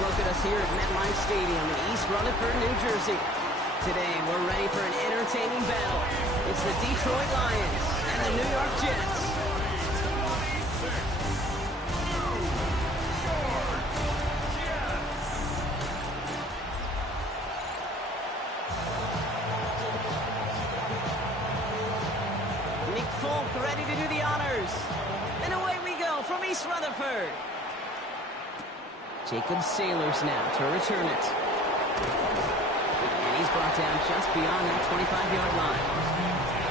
Look at us here at MetLife Stadium in East Rutherford, New Jersey. Today, we're ready for an entertaining battle. It's the Detroit Lions and the New York Jets. Nick Folk ready to do the honors. And away we go from East Rutherford. Jacob Sailors now to return it. And he's brought down just beyond that 25-yard line.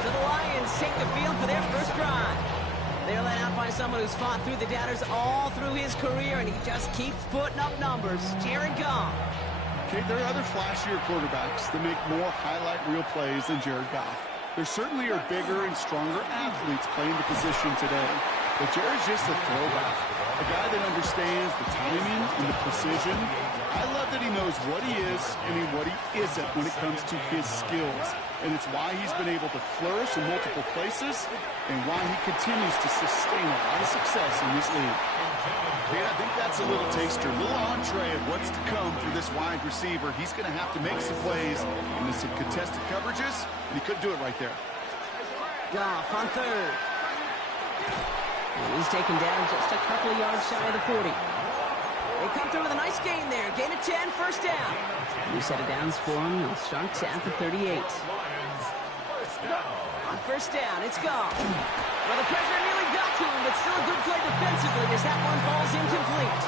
So the Lions take the field for their first drive. They're led out by someone who's fought through the doubters all through his career, and he just keeps putting up numbers. Jared Goff. Okay, there are other flashier quarterbacks that make more highlight reel plays than Jared Goff. There certainly are bigger and stronger athletes playing the position today. But Jared's just a throwback. A guy that understands the timing and the precision. I love that he knows what he is and what he isn't when it comes to his skills. And it's why he's been able to flourish in multiple places and why he continues to sustain a lot of success in this league. Yeah, I think that's a little taster, a little entree of what's to come for this wide receiver. He's going to have to make some plays into some contested coverages, and he couldn't do it right there. Goff on third. And he's taken down just a couple of yards shy of the 40. They come through with a nice gain there. Gain of 10, first down. New set of downs for him. They'll start at the 38. On first down, it's Goff. Well, the pressure nearly got to him, but still a good play defensively as that one falls incomplete.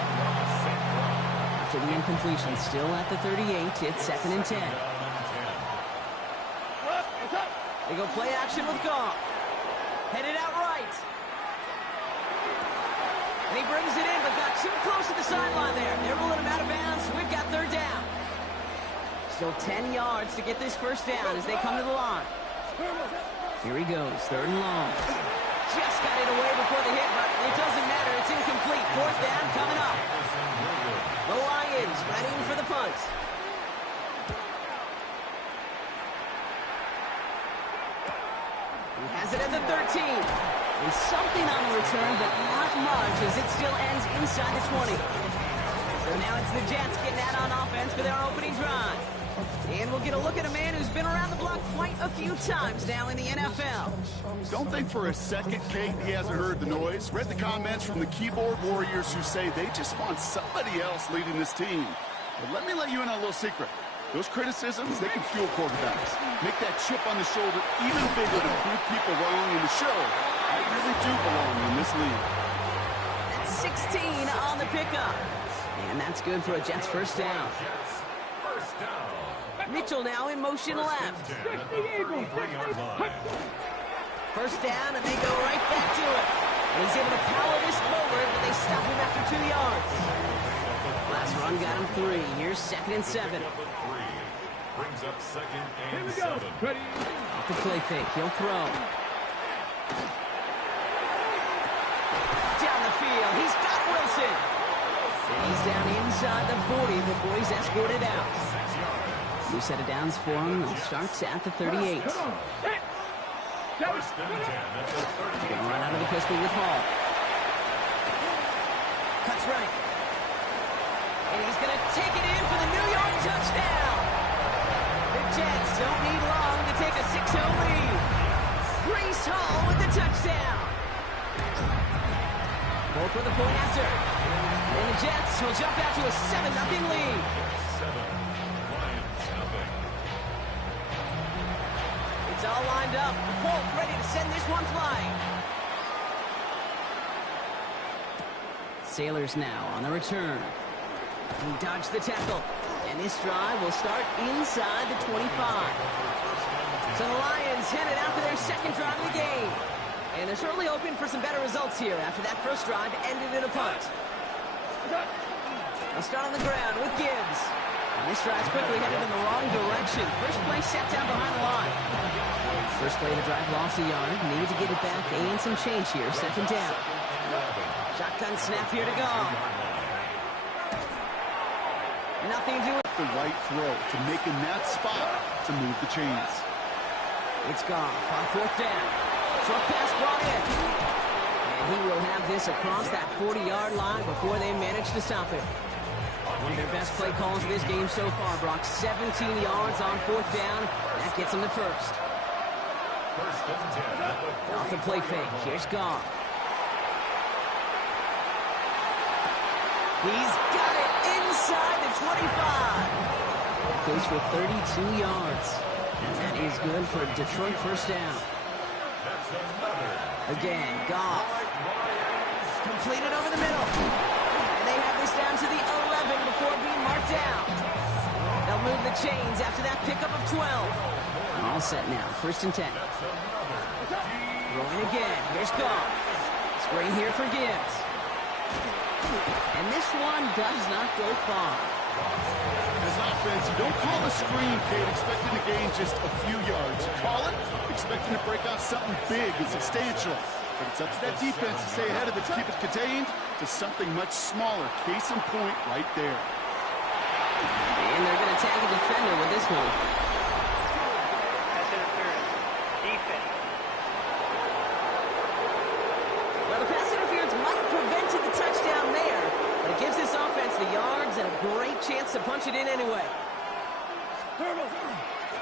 After the incompletion, still at the 38, it's 2nd and 10. They go play action with Goff. Headed out right. And he brings it in, but got too close to the sideline there. They're ruling him out of bounds, so we've got third down. Still 10 yards to get this first down as they come to the line. Here he goes, 3rd and long. Just got it away before the hit, but it doesn't matter. It's incomplete. 4th down coming up. The Lions ready for the punt. He has it at the 13. And something on the return, but not much as it still ends inside the 20. So now it's the Jets getting out on offense for their opening drive. And we'll get a look at a man who's been around the block quite a few times now in the NFL. Don't think for a second, Kate, he hasn't heard the noise. Read the comments from the keyboard warriors who say they just want somebody else leading this team. But let me let you in on a little secret. Those criticisms, they can fuel quarterbacks. Make that chip on the shoulder even bigger to prove people wrong in the show. I really do belong in this league. That's 16 on the pickup. And that's good for a Jets first down. Mitchell now in motion left. First down, and they go right back to it. And he's able to power this forward, but they stop him after 2 yards. Last run got him 3. Here's 2nd and 7. Brings up 2nd and 7. Off the play fake, he'll throw. Down the field, he's got Wilson. And he's down inside the 40 before he's escorted out. New set of downs for him. They'll start at the 38. First and 10 at the 38. Gonna run out of the pistol with Hall. Cuts right. And he's gonna take it in for the New York touchdown. The Jets don't need long to take a 6-0 lead. Brees Hall with the touchdown. Folk with the point after. And the Jets will jump out to a 7-0 lead. 7. Lions nothing. It's all lined up. Folk ready to send this one flying. Sailors now on the return. He dodged the tackle. And this drive will start inside the 25. So the Lions headed out for their second drive of the game. And they're certainly hoping for some better results here after that first drive ended in a punt. They'll start on the ground with Gibbs. And this drive's quickly headed in the wrong direction. First play set down behind the line. First play of the drive lost a yard. Needed to get it back and some change here. 2nd down. Shotgun snap here to go. Nothing to it. The right throw to make in that spot to move the chains. It's Goff on 4th down. Short pass brought in. And he will have this across that 40-yard line before they manage to stop it. One of their best play calls of this game so far, Brock. 17 yards on 4th down. That gets them to first. First and 10. Off the play fake. Here's Goff. He's got it inside the 25. Goes for 32 yards. And that is good for Detroit first down. That's another. Again, Goff. Completed over the middle. And they have this down to the 11 before being marked down. They'll move the chains after that pickup of 12. All set now. First and 10. Throwing again. Here's Goff. Screen here for Gibbs. And this one does not go far. As an offense, you don't call a screen, Kate, expecting to gain just a few yards. You call it expecting to break out something big and substantial. But it's up to that defense to stay ahead of it, to keep it contained to something much smaller. Case in point right there. And they're going to tag a defender with this one. Pass interference. Defense. Well, the pass interference might have prevented the touchdown there, but it gives this offense the yards and a great chance to punch it in anyway.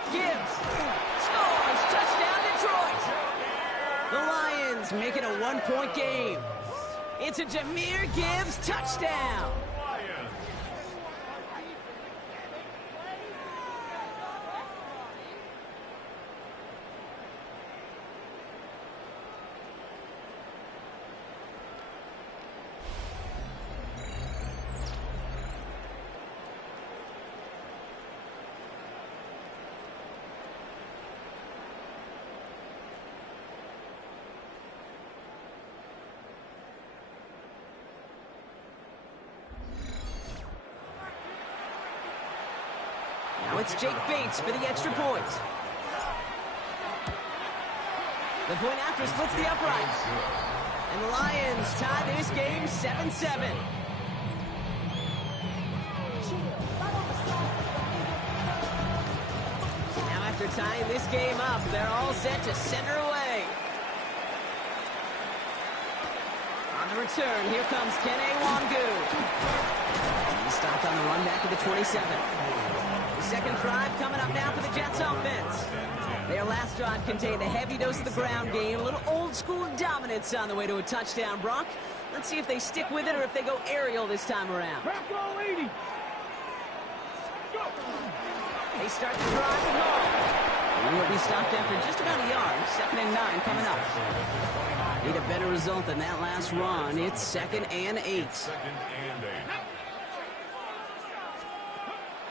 Gibbs scores. Touchdown, Detroit. The Lions make it a one-point game. It's a Jahmyr Gibbs touchdown. Now it's Jake Bates for the extra point. The point after splits the uprights. And the Lions tie this game 7-7. Now after tying this game up, they're all set to center away. On the return, here comes Kene Wangu. He's stopped on the run back to the 27. Second drive coming up now for the Jets offense. Their last drive contained a heavy dose of the ground game, a little old-school dominance on the way to a touchdown, Brock. Let's see if they stick with it or if they go aerial this time around. They start the drive with Hall. And he'll be stopped after just about a yard. 2nd and 9 coming up. Need a better result than that last run. It's 2nd and 8.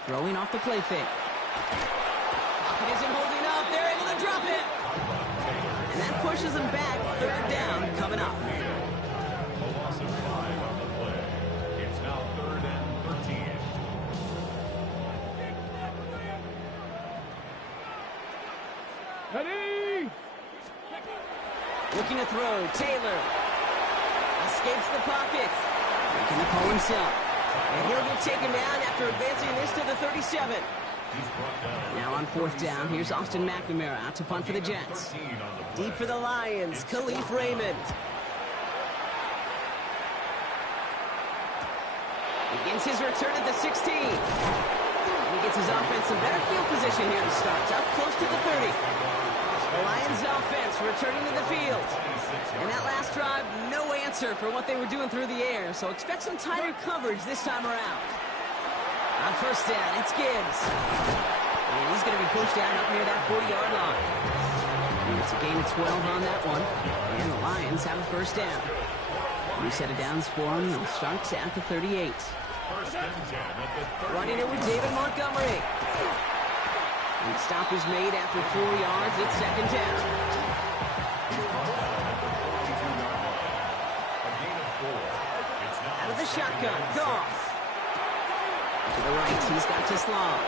Throwing off the play fake. Pocket isn't holding up. They're able to drop it. And that pushes them back. 3rd down coming up. A loss of 5 on the play. It's now 3rd and 13. Ready? Looking to throw. Taylor escapes the pocket. Making the call himself. And he'll get taken down after advancing this to the 37. Now on 4th down, here's Austin McNamara out to punt for the Jets. Deep for the Lions, Khalif Raymond. Begins his return at the 16. And he gets his offense in better field position here to start. Up close to the 30. The Lions offense returning to the field. And that last drive, no answer for what they were doing through the air. So expect some tighter coverage this time around. On 1st down, it's Gibbs. And he's going to be pushed down up near that 40-yard line. And it's a gain of 12 on that one. And the Lions have a 1st down. New set of downs for him. They'll start at the 38. Running it with David Montgomery. And the stop is made after 4 yards. It's 2nd down. Out of the shotgun, Goff. To the right, he's got Teslam.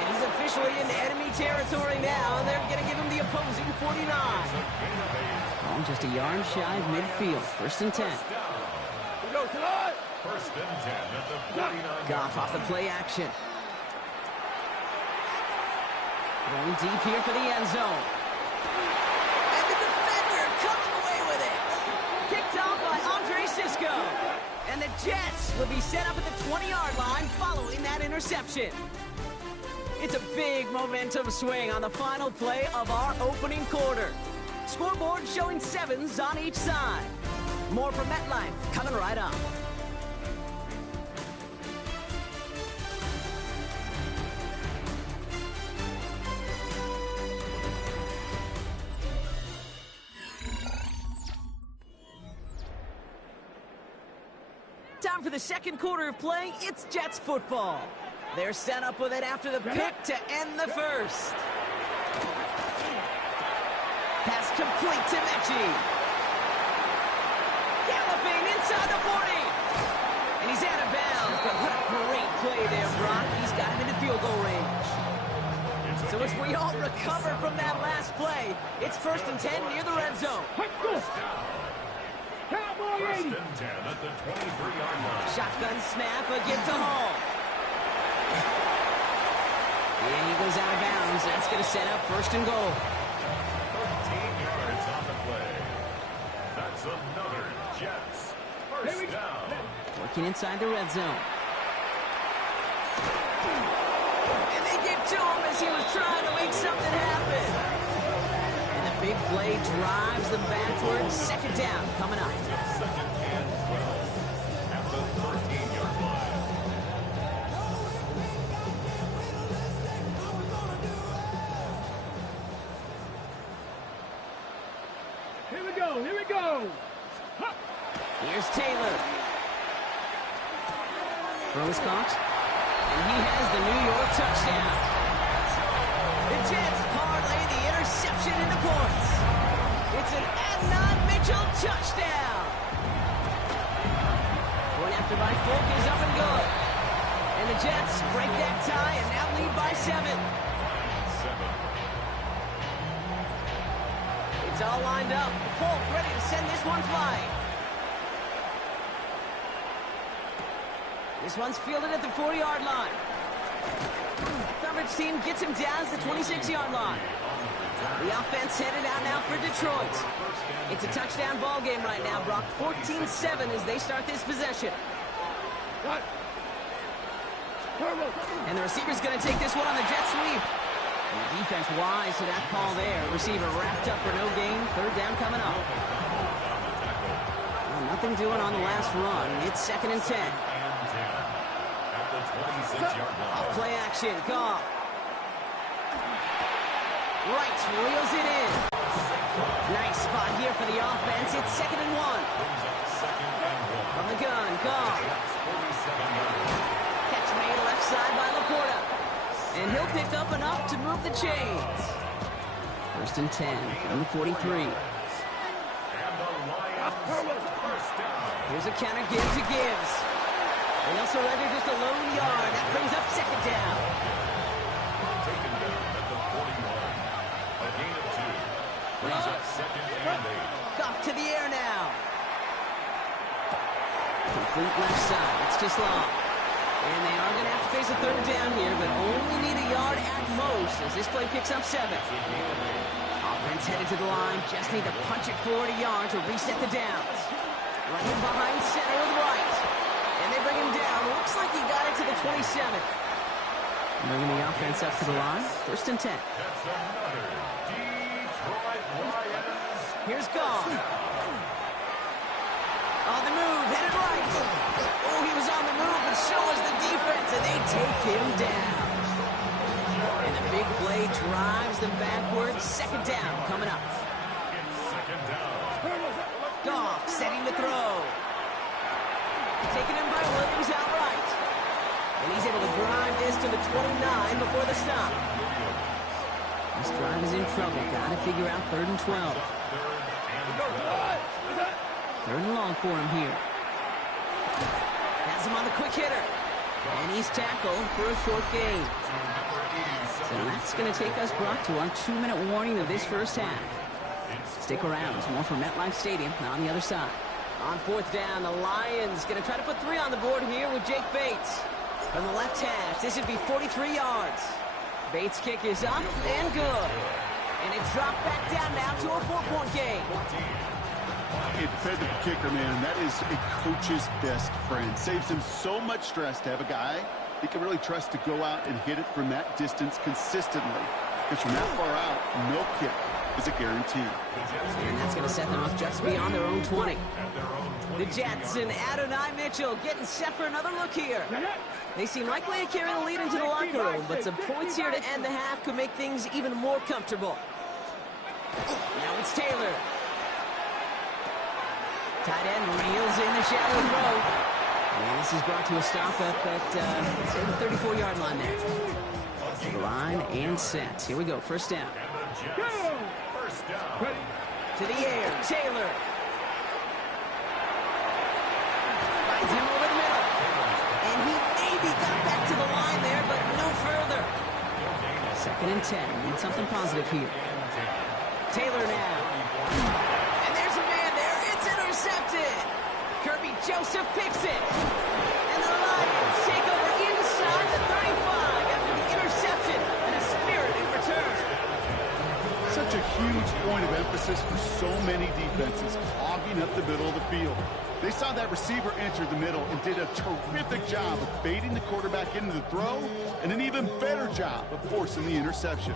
And he's officially in enemy territory now, and they're going to give him the opposing 49. Oh, just a yard shy of midfield. 1st and 10. First and 10 at the 49. Goff off the play action. Going deep here for the end zone. And the defender comes away with it. Picked off by Andre Sisco. And the Jets will be set up at the 20-yard line following that interception. It's a big momentum swing on the final play of our opening quarter. Scoreboard showing 7s on each side. More from MetLife coming right up. Time for the second quarter of play. It's Jets football. They're set up with it after the pick to end the first. Pass complete to Mechie. Galloping inside the 40. And he's out of bounds, but what a great play there, Brock. He's got him into field goal range. So as we all recover from that last play, it's 1st and 10 near the red zone. First and 10 at the 23-yard line. Shotgun snap, a give to Hall. And he goes out of bounds. That's going to set up 1st and goal. 13 yards on the play. That's another Jets. First down. Working inside the red zone. And they get to him as he was trying to make something happen. And the big play drives them backwards. 2nd down coming up. 2nd and 12 at the 13-yard line. Here we go. Here's Taylor. Throws caught. And he has the New York touchdown. The Jets parlay the interception into points. It's an Adnan Mitchell touchdown. Point after by Folk is up and good. And the Jets break that tie and now lead by 7. It's all lined up. Folk ready to send this one flying. This one's fielded at the 4-yard line. Coverage team gets him down to the 26-yard line. The offense headed out now for Detroit. It's a touchdown ball game right now, Brock. 14-7 as they start this possession. And the receiver's going to take this one on the jet sweep. And the defense wise to that call there. Receiver wrapped up for no gain. 3rd down coming up. Well, nothing doing on the last run. It's 2nd and 10. Off play action. Goff. Right, reels it in. Nice spot here for the offense. It's 2nd and 1. From the gun, Goff. Catch made left side by Laporta. And he'll pick up enough to move the chains. 1st and 10 from the 43. Here's a counter give to Gibbs. And he'll surrender just a lone yard. That brings up 2nd down. Taken down at the 41. A gain of 2. Brings up 2nd and 8. Goff to the air now. Complete left side. It's just long. And they are going to have to face a 3rd down here, but only need a yard at most as this play picks up 7. Offense headed to the line. Just need to punch it forward a yard to reset the downs. Running behind center with right. And they bring him down. Looks like he got it to the 27. Bringing the offense up to the line. 1st and 10. That's another Detroit Lions. Here's Goff. On the move, headed right. Oh, he was on the move, but so was the defense, and they take him down. And the big play drives them backwards. 2nd down coming up. It's 2nd down. Goff setting the throw. Taken in by Williams outright. And he's able to drive this to the 29 before the stop. This drive is in trouble. Got to figure out 3rd and 12. 3rd and long for him here. Has him on the quick hitter. And he's tackled for a short gain. So that's going to take us, Brock, to our 2-minute warning of this first half. Stick around. There's more from MetLife Stadium on the other side. On 4th down, the Lions going to try to put 3 on the board here with Jake Bates. From the left hash, this would be 43 yards. Bates' kick is up and good. And it dropped back down now to a 4-point game. Independent kicker, man, that is a coach's best friend. Saves him so much stress to have a guy he can really trust to go out and hit it from that distance consistently. Because from that far out, no kick is a guarantee. And that's going to set them up just beyond their own 20. The Jets and Adonai Mitchell getting set for another look here. They seem likely to carry the lead into the locker room, but some points here to end the half could make things even more comfortable. Now it's Taylor. Tight end reels in the shallow throw. And this is brought to a stop up at, say, the 34-yard line there. To the line and set. Here we go, first down. To the air, Taylor. Finds him over the middle. And he maybe got back to the line there, but no further. 2nd and 10. Need something positive here. Taylor now. And there's a man there. It's intercepted. Kirby Joseph picks it. And the Lions take over inside the 35 after the interception and a spirited return. Such a huge point of emphasis for so many defenses, clogging up the middle of the field. They saw that receiver enter the middle and did a terrific job of baiting the quarterback into the throw, and an even better job of forcing the interception.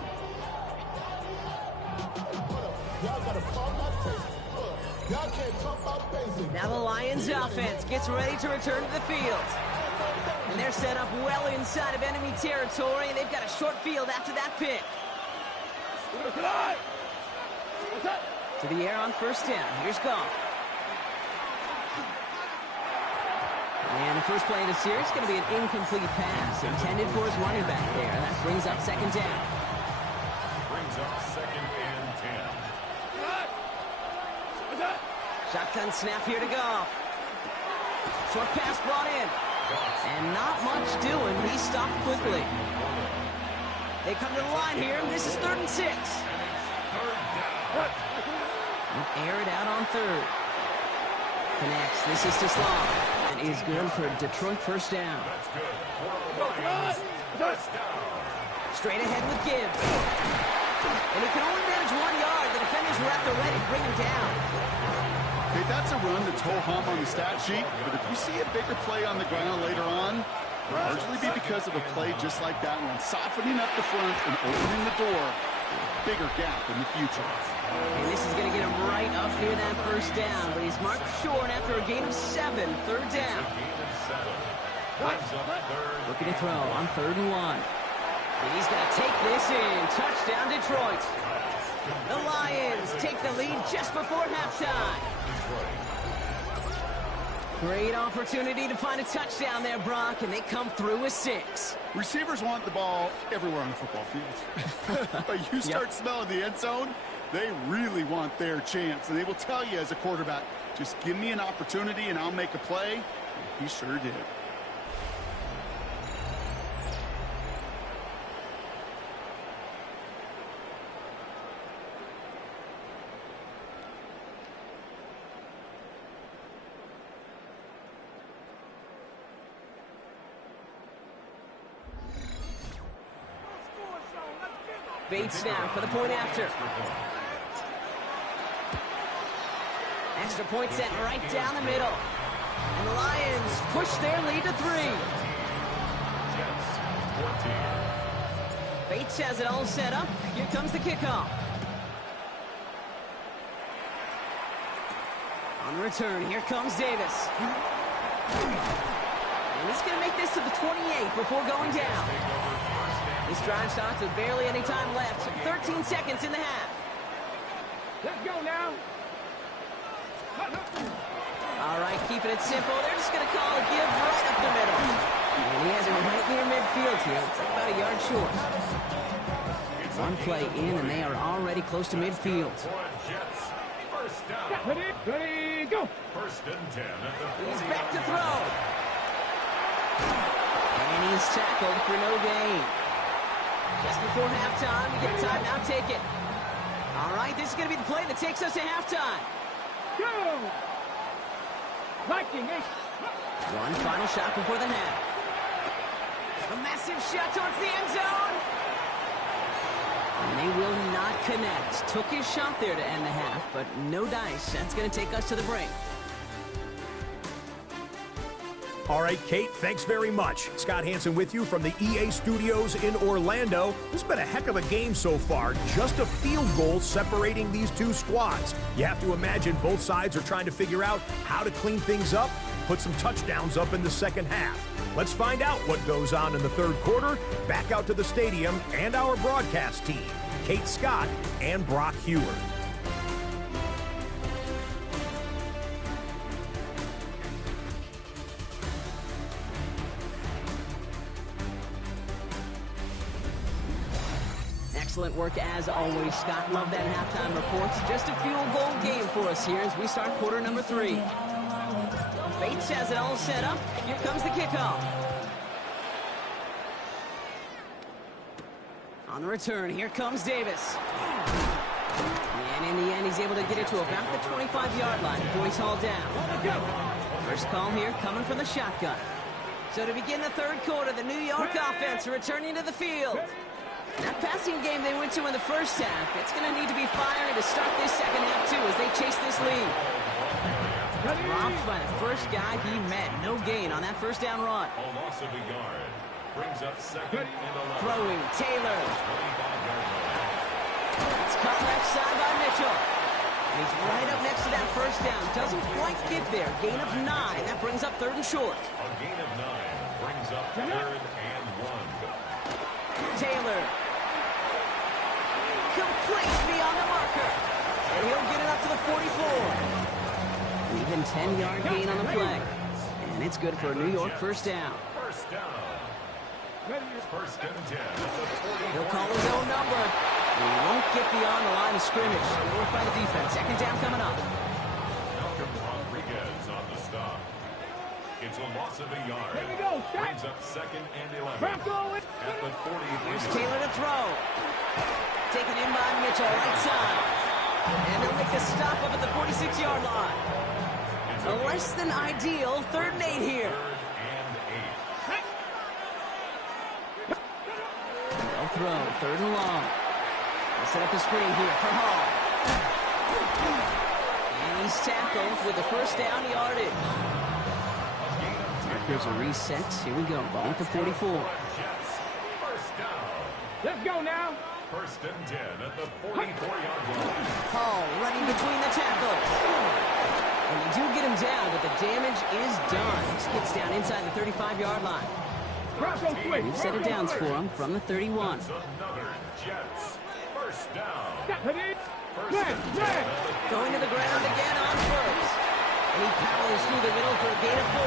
Now the Lions offense gets ready to return to the field. And they're set up well inside of enemy territory, and they've got a short field after that pick. To the air on first down. Here's Goff. And the first play of the series is going to be an incomplete pass intended for his running back there. That brings up 2nd down. Brings up 2nd and 10. Shotgun snap here to Goff. Short pass brought in. And not much doing. He stopped quickly. They come to the line here. This is 3rd and 6. And air it out on 3rd. Connects. This is to Sloan. And is good for Detroit first down. Straight ahead with Gibbs. And he can only manage 1 yard. The defenders were at the ready to bring him down. Okay, that's a run that's ho-hum on the stat sheet, but if you see a bigger play on the ground later on, it'll largely be because of a play just like that one, softening up the front and opening the door for a bigger gap in the future. And this is going to get him right up near that first down, but he's marked short after a gain of 7, 3rd down. Looking to throw on 3rd and 1. And he's going to take this in. Touchdown, Detroit. The Lions take the lead just before halftime. Great opportunity to find a touchdown there, Brock, and they come through with 6. Receivers want the ball everywhere on the football field. But you start smelling the end zone, they really want their chance. And they will tell you as a quarterback, just give me an opportunity and I'll make a play. And he sure did. Bates now for the point after. Extra point set right down the middle. And the Lions push their lead to 3. Bates has it all set up. Here comes the kickoff. On return, here comes Davis. And he's going to make this to the 28 before going down. This drive starts with barely any time left. 13 seconds in the half. Let's go now. All right, keeping it simple. They're just going to call a give right up the middle. And he has it right near midfield here. It's like about a yard short. One play in, and they are already close to midfield. Ready, go. 1st and 10. He's back to throw. And he's tackled for no gain. Just before halftime, we get a timeout, take it. All right, this is going to be the play that takes us to halftime. Go. Viking. One final shot before the half. A massive shot towards the end zone. And they will not connect. Took his shot there to end the half, but no dice. That's going to take us to the break. All right, Kate, thanks very much. Scott Hansen with you from the EA Studios in Orlando. This has been a heck of a game so far. Just a field goal separating these two squads. You have to imagine both sides are trying to figure out how to clean things up, put some touchdowns up in the second half. Let's find out what goes on in the third quarter. Back out to the stadium and our broadcast team, Kate Scott and Brock Hewer. Excellent work as always, Scott. Love that halftime reports. Just a field goal game for us here as we start quarter number 3. Bates has it all set up. Here comes the kickoff. On the return, here comes Davis. And in the end, he's able to get it to about the 25-yard line before he's hauled down. First call here coming from the shotgun. So to begin the third quarter, the New York offense returning to the field. That passing game they went to in the first half, it's going to need to be firing to start this second half, too, as they chase this lead. Dropped by the first guy he met. No gain on that first down run. A loss of a yard. Brings up second and 11. Throwing, Taylor. It's caught left side by Mitchell. And he's right up next to that first down. Doesn't quite get there. Gain of 9. That brings up third and short. A gain of 9 brings up third and 1. Taylor. Complete beyond the marker. And he'll get it up to the 44. Even 10-yard gain on the play. And it's good for a New York first down. First down. First and 10 at the 40. He'll call his own number. He won't get beyond the line of scrimmage. Good work by the defense. Second down coming up. Malcolm Rodriguez on the stop. It's a loss of a yard. Here we go, Scott. Brings up second and 11 Bronco. at the 40. Here's Taylor to throw. Taken in by Mitchell, right side. And they'll make a stop up at the 46-yard line. A less than ideal 3rd and 8 here. They'll throw, 3rd and long. They'll set up the screen here for Hall. And he's tackled with the first down yardage. Markers are reset. Here we go. Ball at the 44. First down. Let's go now. First and 10 at the 44-yard line. Hall running between the tackles. And you do get him down, but the damage is done. He gets down inside the 35-yard line. Bronco switch. We've set it down for him from the 31. It's another Jets. First down. Going to the ground again on first. And he powers through the middle for a gain of 4.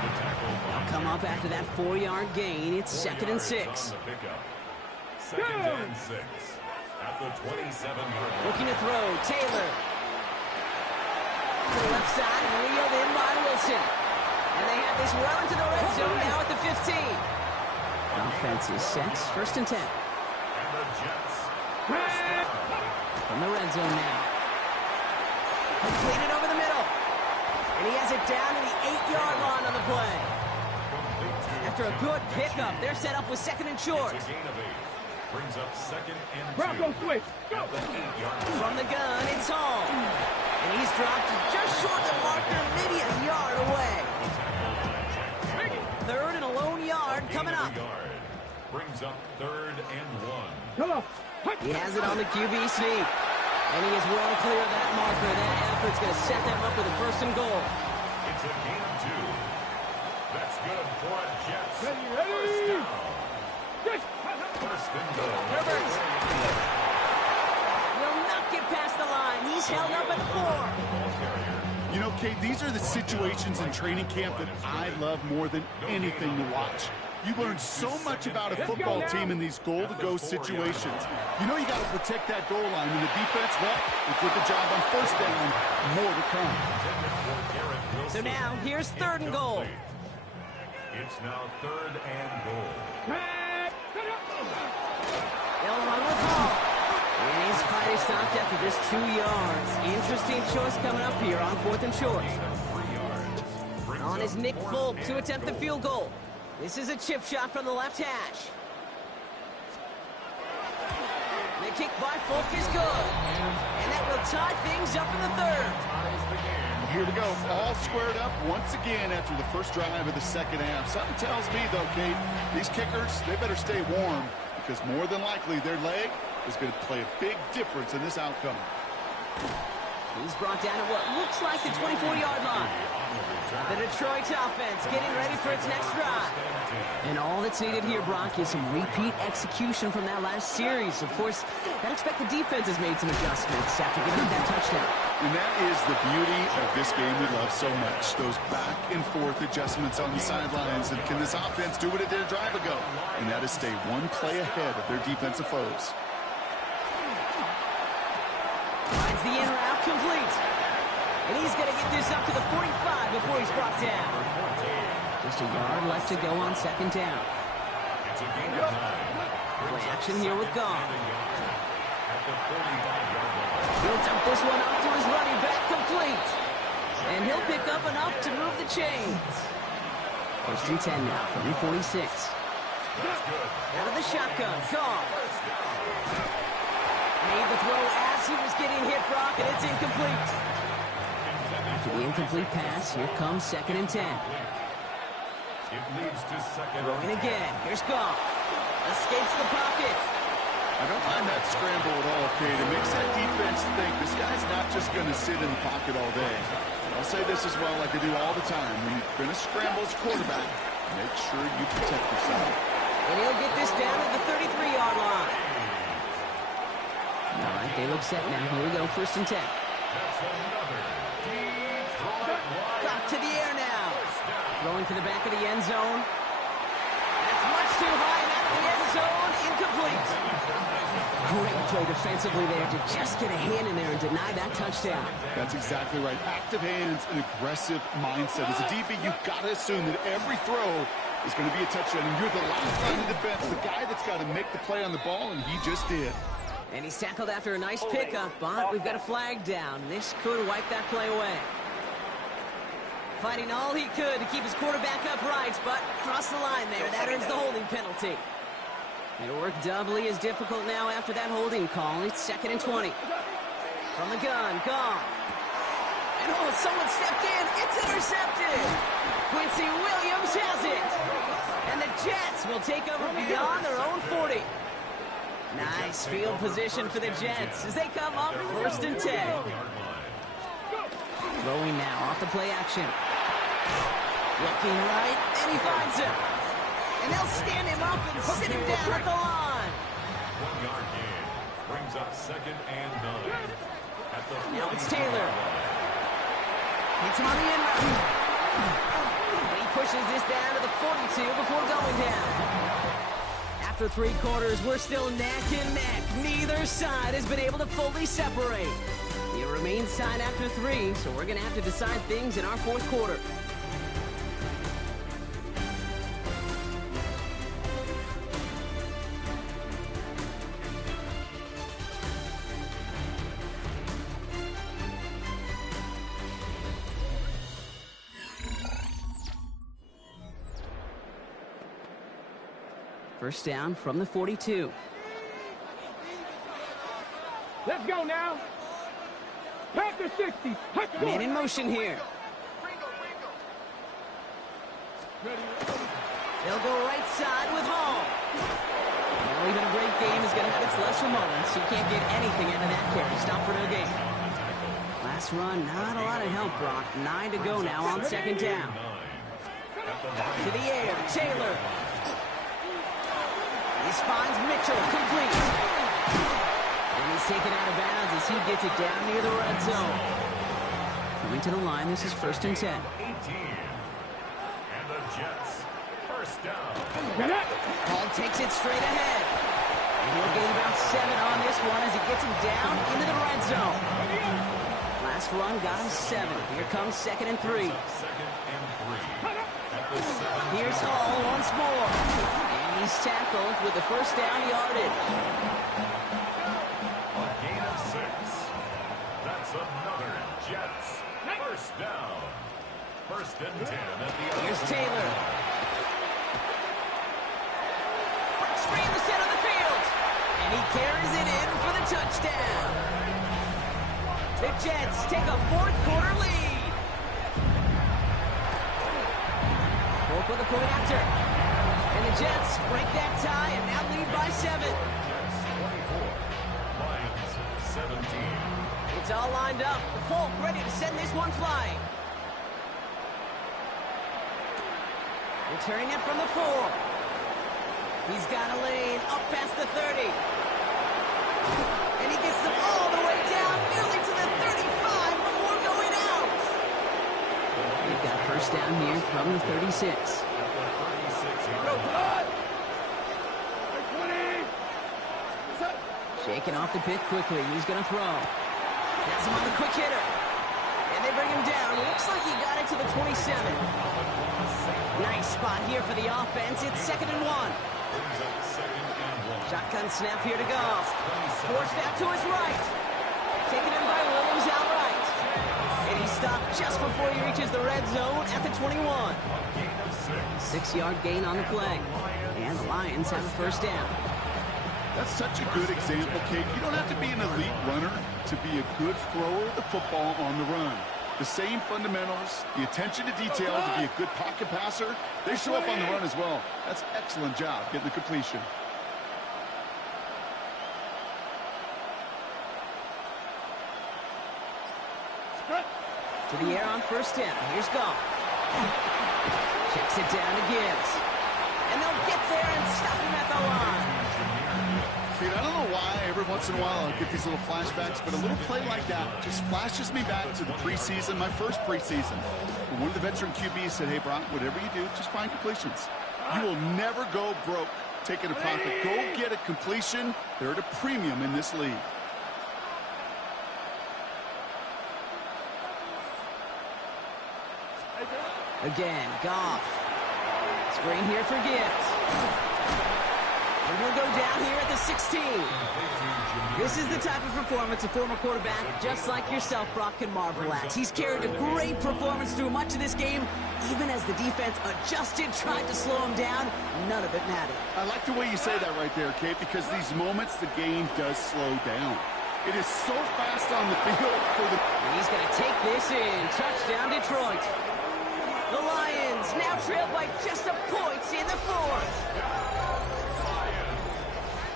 The tackle They'll come up after that 4-yard gain. It's 2nd and 6. Second and 6 at the 27-yard line. Looking to throw, Taylor. To the left side, reeled in by Wilson. And they have this well into the red zone now at the 15. Offense is set. 1st and 10. And the Jets. From the red zone now. Completed over the middle. And he has it down to the 8-yard line on the play. After a good pickup, they're set up with 2nd and short. It's a gain of 8. Brings up second and 2. Bronco switch. Go. At the 8-yard line. From the gun, it's Hall. And he's dropped just short of the marker, maybe a yard away. 3rd and a lone yard coming up. Brings up 3rd and 1. Come on. He has it on the QB sneak. And he is well clear of that marker. That effort's going to set them up with a 1st and goal. It's a gain of 2. That's good for a Jets. Ready. First down. First and goal. Herbert will not get past the line. He's held up at the 4. You know, Kate, these are the situations in training camp that I love more than anything to watch. You learn so much about a football team in these goal-to-go situations. You know you got to protect that goal line, and the defense, well, they did the job on first down. More to come. So now, here's 3rd and goal. It's now 3rd and goal. They'll run with Hall. And his fight is stopped after just 2 yards. Interesting choice coming up here on 4th and short. 3 yards. Brings On up is Nick 4th Folk to and attempt the goal. field goal. This is a chip shot from the left hash. Nick kick by Folk is good. And that will tie things up in the third. Here we go, all squared up once again after the first drive of the second half. Something tells me, though, Kate, these kickers, they better stay warm because more than likely their leg is going to play a big difference in this outcome. He's brought down at what looks like the 24-yard line. The Detroit offense getting ready for its next drive. And all that's needed here, Brock, is some repeat execution from that last series. Of course, I'd expect the defense has made some adjustments after giving up that touchdown. And that is the beauty of this game we love so much. Those back and forth adjustments on the sidelines. And can this offense do what it did a drive ago? And that is stay one play ahead of their defensive foes. Finds the in route complete. And he's going to get this up to the 45 before he's brought down. Just a yard left to go on second down. Play action here with Goff. He'll dump this one off to his running back complete. And he'll pick up enough to move the chains. First and 10 now from the 46. Out of the shotgun, Goff. Made the throw as he was getting hit, Brock, and it's incomplete. After the incomplete pass, here comes second and 10. Throwing again. Here's Goff. Escapes the pocket. I don't mind that scramble at all, Kate. It makes that defense think this guy's not just going to sit in the pocket all day. I'll say this as well like I do all the time. When you're going to scramble as quarterback, make sure you protect yourself. And he'll get this down at the 33-yard line. All right, they look set now. Here we go, first and 10. Got to the air now. Throwing to the back of the end zone. That's much too high and out of the end zone. Incomplete. Great play defensively there to just get a hand in there and deny that touchdown. That's exactly right. Active hands and aggressive mindset. As a DB, you've got to assume that every throw is going to be a touchdown. And you're the last line of defense, the guy that's got to make the play on the ball, and he just did. And he's tackled after a nice pickup, but we've got a flag down. This could wipe that play away. Fighting all he could to keep his quarterback upright, but crossed the line there. That earns the holding penalty. It'll work doubly as difficult now after that holding call. It's second and 20. From the gun, Goff. And oh, someone stepped in. It's intercepted. Quincy Williams has it. And the Jets will take over beyond their own 40. Nice field position for the Jets as they come up first and 10. Throwing now off the play action. Looking right, and he finds him. And they'll stand him up and sit him down at the line. 1-yard gain brings up second and 9. Now it's Taylor. Hits him on the end route. He pushes this down to the 42 before going down. After three quarters, we're still neck and neck. Neither side has been able to fully separate. It remains tied after three, so we're going to have to decide things in our fourth quarter. First down from the 42. Let's go now. Pack the 60. Man in motion here. They'll go right side with Hall. Well, even a great game is going to have its lesser moments. You can't get anything out of that carry. Stop for no gain. Last run, not a lot of help, Brock. 9 to go now on second down. To the air, Taylor. This finds Mitchell, complete. And he's taken out of bounds as he gets it down near the red zone. Coming to the line, this is first and 10. 18. And the Jets, first down. Hall takes it straight ahead. And he'll gain about 7 on this one as he gets him down into the red zone. Last run got him 7. Here comes second and 3. Second and 3. Here's Hall once more. And he's tackled with the first down yardage. A gain of 6. That's another Jets. First down. First and 10 at the Here's Taylor. Breaks free in the center of the field. And he carries it in for touchdown. The Jets take a fourth-quarter lead. Folk with a point after. And the Jets break that tie and now lead by 7. Jets 24, Lions 17. It's all lined up. Folk ready to send this one flying. Returning it from the 4. He's got a lane up past the 30. And he gets them all the way down, nearly to the 35 before going out. They've got a first down here from the 36. Shaking off the pit quickly. He's going to throw. That's him on the quick hitter. And they bring him down. Looks like he got it to the 27. Nice spot here for the offense. It's 2nd and 1. Shotgun snap here to go. Forced out to his right. Taken in by Williams outright. And he stopped just before he reaches the red zone at the 21. 6-yard gain on the play. And the Lions have a first down. That's such a good example, Kate. You don't have to be an elite runner to be a good thrower of the football on the run. The same fundamentals, the attention to detail to be a good pocket passer, they show up on the run as well. That's an excellent job getting the completion. To the air on first down. Here's Goff. Checks it down to Gibbs. And they'll get there and stop him at the line. Kate, I don't know why every once in a while I get these little flashbacks, but a little play like that just flashes me back to the preseason, my first preseason. When one of the veteran QBs said, hey, Brock, whatever you do, just find completions. You will never go broke taking a profit. Go get a completion. They're at a premium in this league. Again, Goff. Screen here for Gibbs. And he'll go down here at the 16. This is the type of performance a former quarterback, just like yourself, Brock, can marvel at. He's carried a great performance through much of this game, even as the defense adjusted, tried to slow him down. None of it mattered. I like the way you say that right there, Kate, because these moments the game does slow down. It is so fast on the field for the... And he's going to take this in. Touchdown, Detroit. The Lions now trail by just a point in the 4th.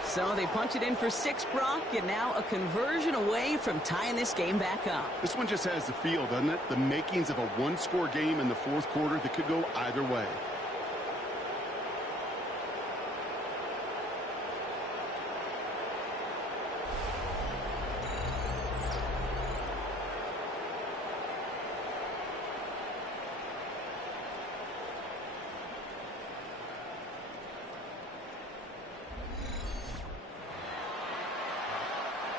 So they punch it in for 6, Brock, and now a conversion away from tying this game back up. This one just has the feel, doesn't it? The makings of a one-score game in the 4th quarter that could go either way.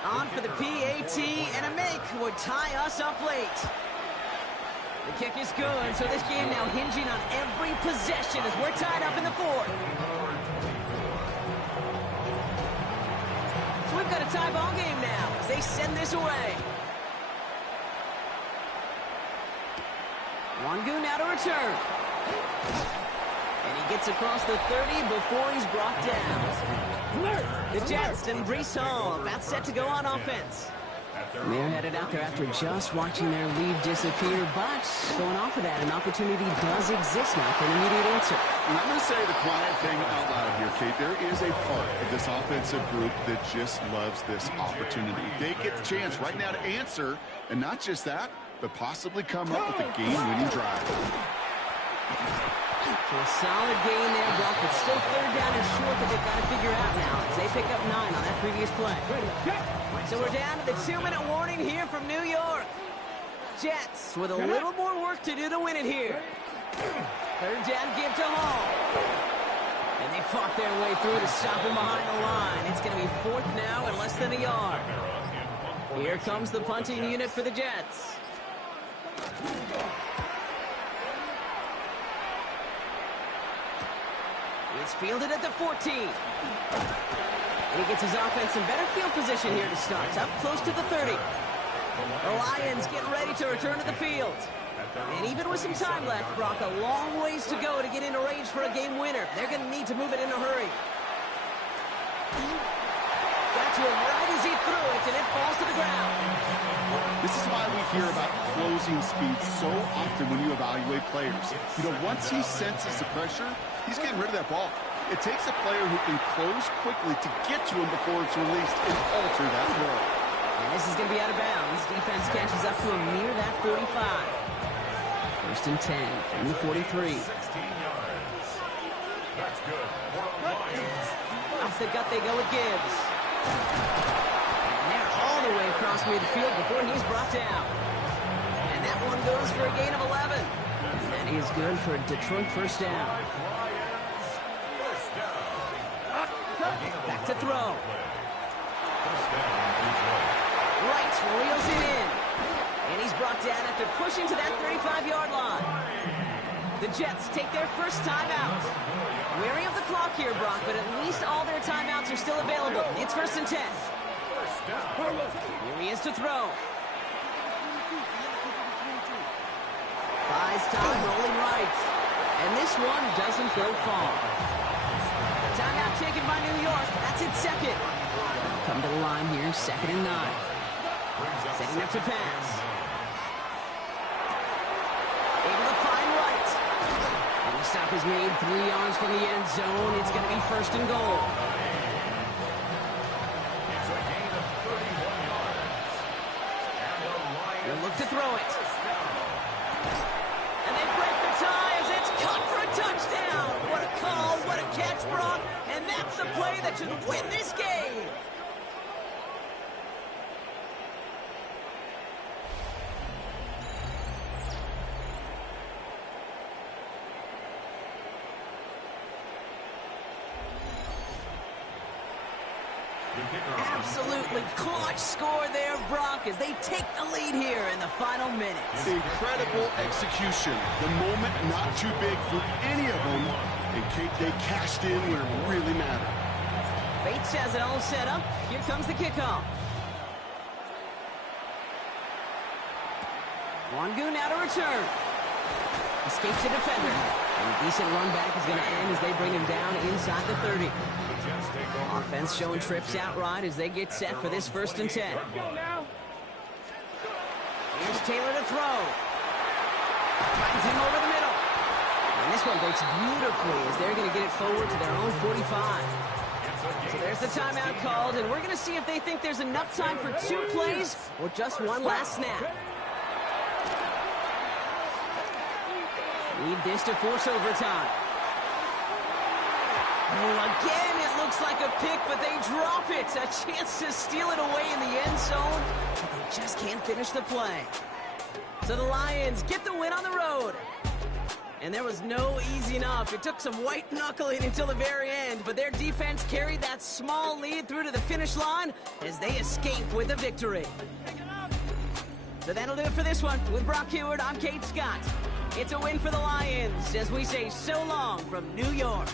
On for the PAT, and a make would tie us up late. The kick is good, so this game now hinging on every possession as we're tied up in the 4th. So we've got a tie ball game now as they send this away. Wangu now to return. And he gets across the 30 before he's brought down. The Jets and Brees Hall about set to go on offense. They're headed out there after just watching their lead disappear, but going off of that, an opportunity does exist now for an immediate answer. And I'm going to say the quiet thing out loud here, Kate. There is a part of this offensive group that just loves this opportunity. They get the chance right now to answer, and not just that, but possibly come up with a game-winning drive. So a solid gain there, Brock, but still 3rd down and short that they've got to figure out now as they pick up 9 on that previous play. So we're down to the 2-minute warning here from New York. Jets with a little more work to do to win it here. 3rd down, give to Hall. And they fought their way through to stop him behind the line. It's going to be 4th now and less than a yard. Here comes the punting unit for the Jets. It's fielded at the 14. And he gets his offense in better field position here to start. Up close to the 30. The Lions getting ready to return to the field. And even with some time left, Brock, a long ways to go to get into range for a game winner. They're going to need to move it in a hurry. Got to him right as he threw it, and it falls to the ground. This is why we hear about closing speed so often when you evaluate players. You know, once he senses the pressure, he's getting rid of that ball. It takes a player who can close quickly to get to him before it's released and alter that throw. And this is going to be out of bounds. Defense catches up to him near that 45. First and 10 from the 43. 16 yards. That's good. Off the gut they go with Gibbs. And they're all the way across midfield before he's brought down. And that one goes for a gain of 11. And that is good for a Detroit first down. Back to throw. Wright reels it in. And he's brought down after pushing to that 35-yard line. The Jets take their first timeout. Wary of the clock here, Brock, but at least all their timeouts are still available. It's first and 10. Here he is to throw. Buys time, rolling right. And this one doesn't go far. Timeout taken by New York. That's its second. Come to the line here, second and 9. Setting up to pass. Able to find Wright. And the stop is made 3 yards from the end zone. It's going to be first and goal. It's a gain of 31 yards. And the Lions They'll look to throw it. And they break the ties. It's caught for a touchdown. What a call, what a catch, Brock. And that's the play that should win this game. Absolutely clutch score there, Brock, as they take the lead here in the final minutes. Incredible execution. The moment not too big for any of them. And they cashed in when it really mattered. Bates has it all set up. Here comes the kickoff. Wangu now to return. Escapes the defender. And a decent run back is going to end as they bring him down inside the 30. Offense showing trips out right as they get set for this first and 10. Here's Taylor to throw. Finds him over the middle. And this one breaks beautifully as they're going to get it forward to their own 45. So there's the timeout called, and we're going to see if they think there's enough time for 2 plays or just one last snap. Need this to force overtime. Oh, again, it looks like a pick, but they drop it. A chance to steal it away in the end zone, but they just can't finish the play. So the Lions get the win on the road. And there was no easing up. It took some white knuckling until the very end, but their defense carried that small lead through to the finish line as they escape with a victory. So that'll do it for this one. With Brock Heward, I'm Kate Scott. It's a win for the Lions as we say so long from New York.